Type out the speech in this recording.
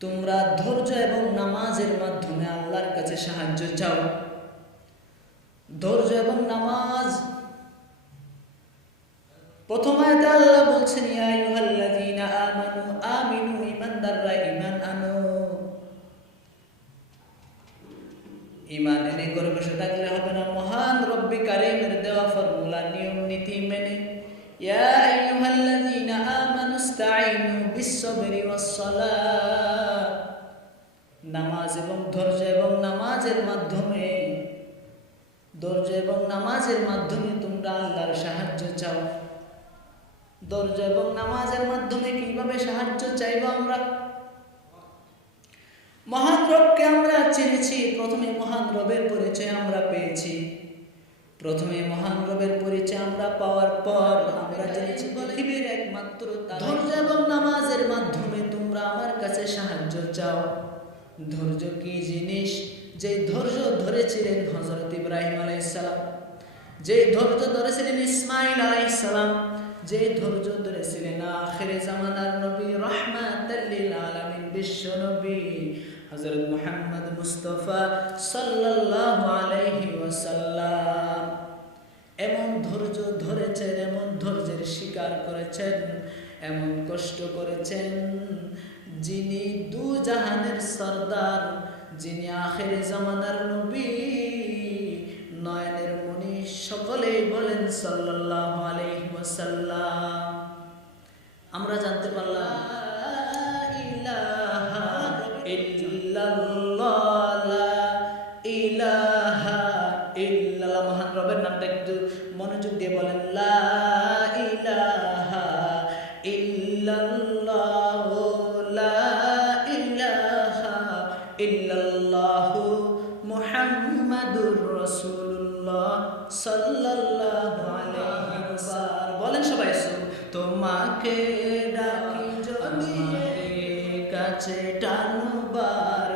তোমরা ধৈর্য এবং নামাজের মাধ্যমে আল্লাহর কাছে সাহায্য চাও। ধৈর্য এবং নামাজ, প্রথম আয়াতে আল্লাহ বলছেন ইয়া আইয়ুহাল্লাযীনা আমানু আমিনু, ঈমানদাররা ঈমান আনো। ঈমান এনে করে বসে থাকলে হবে না, মহান রব্বে কারীমের দেওয়া ফর্মুলা নিয়ম নীতি মেনে ইয়া আইয়ুহাল্লাযীনা আমানু ইসতাঈনু বিস-সাবরি ওয়াস-সালাত, নামাজ এবং ধৈর্য এবং নামাজের মাধ্যমে তোমরা আল্লাহর সাহায্য চাও। ধৈর্য এবং নামাজের মাধ্যমে কিভাবে সাহায্য চাইব আমরা? মহান রবকে আমরা চিনেছি, প্রথমে মহান রবের পরিচয় আমরা পেয়েছি। প্রথমে মহান রবের পরিচয় আমরা পাওয়ার পর আমরা জেনেছি পৃথিবীর একমাত্র ধৈর্য এবং নামাজের মাধ্যমে তোমরা আমার কাছে সাহায্য চাও। ধৈর্য কি জিনিস? যে ধৈর্য ধরেছিলেন হযরত ইব্রাহিম আলাইহিস সালাম, যে ধৈর্য ধরেছিলেন ইসমাঈল আলাইহিস সালাম, যে ধৈর্য ধরেছিলেন আখিরে জামানার নবী রাহমাতাল লিল আলামিন বিশ্ব নবী হযরত মুহাম্মদ মুস্তাফা সাল্লাল্লাহু আলাইহি ওয়াসাল্লাম। এমন ধৈর্য ধরেছেন, এমন ধৈর্যের স্বীকার করেছেন, এমন কষ্ট করেছেন, যিনি দু জাহানের সরদার, যিনি আখিরে জামানার নবী, নয়নের মণি, সকলেই বলেন সাল্লাল্লাহু আলাইহি ওয়াসাল্লাম। আমরা জানতে পারলাম লা ইলাহা ইল্লাল্লাহ, লা ইলাহা ইল্লাল্লাহ। মহান রবের নামটা একটু মনোযোগ দিয়ে বলেন, লা ইলাহা ইল্লাল্লাহ, লা ইলাহা ইল্লাল্লাহ মুহাম্মাদুর রাসূলুল্লাহ সাল্লাল্লাহু আলাইহি ওয়াসাল্লাম। বলেন সবাই, তোমাকে ডাকি যদি কাছে টানবার